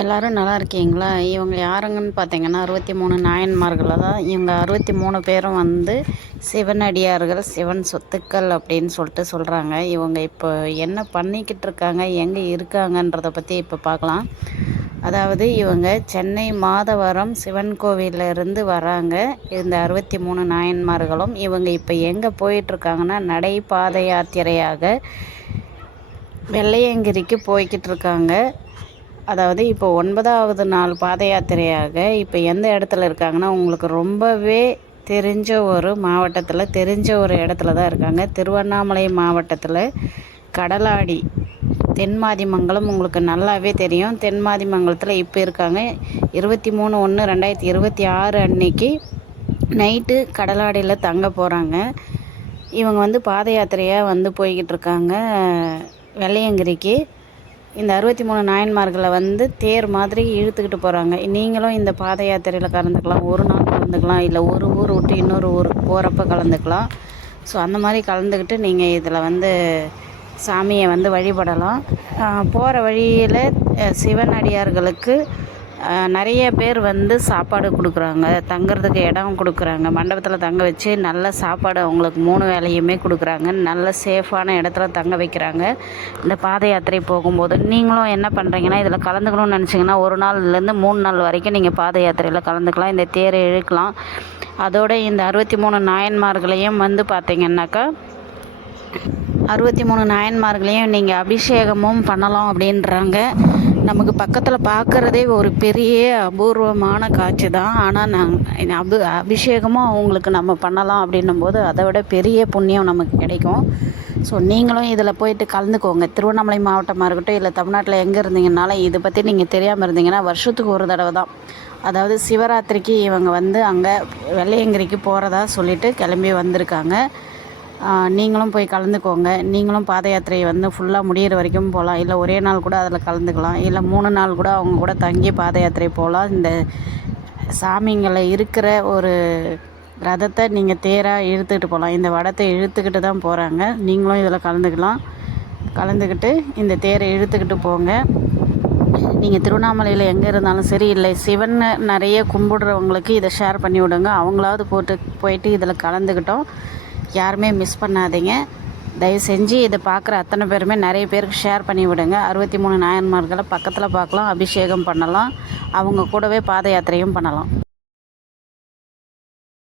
எல்லோரும் நல்லா இருக்கீங்களா? இவங்க யாருங்கன்னு பார்த்தீங்கன்னா 63 நாயன்மார்களை தான். இவங்க 63 பேரும் வந்து சிவனடியார்கள், சிவன் சொத்துக்கள் அப்படின்னு சொல்கிறாங்க. இவங்க இப்போ என்ன பண்ணிக்கிட்டு இருக்காங்க, எங்கே இருக்காங்கன்றதை பற்றி இப்போ பார்க்கலாம். அதாவது இவங்க சென்னை மாதவரம் சிவன் கோவிலில் இருந்து வராங்க. இந்த 63 நாயன்மார்களும் இவங்க இப்போ எங்கே போயிட்டுருக்காங்கன்னா நடை பாத யாத்திரையாக வெள்ளையங்கிரிக்கு போய்கிட்டு இருக்காங்க. அதாவது இப்போ 9வது நாள் பாத யாத்திரையாக இப்போ எந்த இடத்துல இருக்காங்கன்னா, உங்களுக்கு ரொம்பவே தெரிஞ்ச ஒரு மாவட்டத்தில், தெரிஞ்ச ஒரு இடத்துல தான் இருக்காங்க. திருவண்ணாமலை மாவட்டத்தில் கடலாடி தென்மாதிமங்கலம் உங்களுக்கு நல்லாவே தெரியும். தென்மாதிமங்கலத்தில் இப்போ இருக்காங்க. 23/1/2026 அன்னைக்கு நைட்டு கடலாடியில் தங்க போகிறாங்க. இவங்க வந்து பாத யாத்திரையாக வந்து போய்கிட்டு இருக்காங்க வெள்ளையங்கிரிக்கு. இந்த 63 நாயன்மார்களை வந்து தேர் மாதிரி இழுத்துக்கிட்டு போகிறாங்க. நீங்களும் இந்த பாத யாத்திரையில் கலந்துக்கலாம். ஒரு நாள் கலந்துக்கலாம், இல்லை ஒரு ஊர் விட்டு இன்னொரு ஊருக்கு போகிறப்ப கலந்துக்கலாம். ஸோ அந்த மாதிரி கலந்துக்கிட்டு நீங்கள் இதில் வந்து சாமியை வந்து வழிபடலாம். போகிற வழியில் சிவனடியார்களுக்கு நிறைய பேர் வந்து சாப்பாடு கொடுக்குறாங்க, தங்குறதுக்கு இடம் கொடுக்குறாங்க. மண்டபத்தில் தங்க வச்சு நல்ல சாப்பாடு அவங்களுக்கு 3 வேளையுமே கொடுக்குறாங்க. நல்ல சேஃபான இடத்துல தங்க வைக்கிறாங்க. இந்த பாத யாத்திரை போகும்போது நீங்களும் என்ன பண்ணுறீங்கன்னா, இதில் கலந்துக்கணும்னு நினச்சிங்கன்னா 1 நாள்லேருந்து 3 நாள் வரைக்கும் நீங்கள் பாத யாத்திரையில் கலந்துக்கலாம். இந்த தேரை இழுக்கலாம். அதோட இந்த 63 நாயன்மார்களையும் வந்து பார்த்திங்கன்னாக்கா 63 நாயன்மார்களையும் நீங்கள் அபிஷேகமும் பண்ணலாம் அப்படின்றாங்க. நமக்கு பக்கத்தில் பார்க்குறதே ஒரு பெரிய அபூர்வமான காட்சி தான். ஆனால் அபிஷேகமும் அவங்களுக்கு நம்ம பண்ணலாம் அப்படின்னும் போது அதை விட பெரிய புண்ணியம் நமக்கு கிடைக்கும். ஸோ நீங்களும் இதில் போயிட்டு கலந்துக்கோங்க. திருவண்ணாமலை மாவட்டமாக இருக்கட்டும், இல்லை தமிழ்நாட்டில் எங்கே இருந்தீங்கனாலும் இதை பற்றி நீங்கள் தெரியாமல் இருந்தீங்கன்னா வருஷத்துக்கு ஒரு தடவை தான். அதாவது சிவராத்திரிக்கு இவங்க வந்து அங்கே வெள்ளையங்கிரிக்கு போகிறதா சொல்லிட்டு கிளம்பி வந்திருக்காங்க. நீங்களும் போய் கலந்துக்கோங்க. நீங்களும் பாத யாத்திரையை வந்து ஃபுல்லாக முடிகிற வரைக்கும் போகலாம், இல்லை ஒரே நாள் கூட அதில் கலந்துக்கலாம், இல்லை 3 நாள் கூட அவங்க கூட தங்கி பாத யாத்திரை போகலாம். இந்த சாமிங்களை இருக்கிற ஒரு ரதத்தை நீங்கள் தேராக இழுத்துக்கிட்டு போகலாம். இந்த வடத்தை இழுத்துக்கிட்டு தான் போகிறாங்க. நீங்களும் இதில் கலந்துக்கிட்டு இந்த தேரை இழுத்துக்கிட்டு போங்க. நீங்கள் திருவண்ணாமலையில் எங்கே இருந்தாலும் சரி, இல்லை சிவன் நிறைய கும்பிடுறவங்களுக்கு இதை ஷேர் பண்ணி விடுங்க. அவங்களாவது போயிட்டு இதில் கலந்துக்கிட்டோம். யாருமே மிஸ் பண்ணாதீங்க. தயவு செஞ்சு இதை பார்க்குற அத்தனை பேருமே நிறைய பேருக்கு ஷேர் பண்ணி விடுங்க. 63 நாயன்மார்களை பக்கத்தில் பார்க்கலாம், அபிஷேகம் பண்ணலாம், அவங்க கூடவே பாத யாத்திரையும் பண்ணலாம்.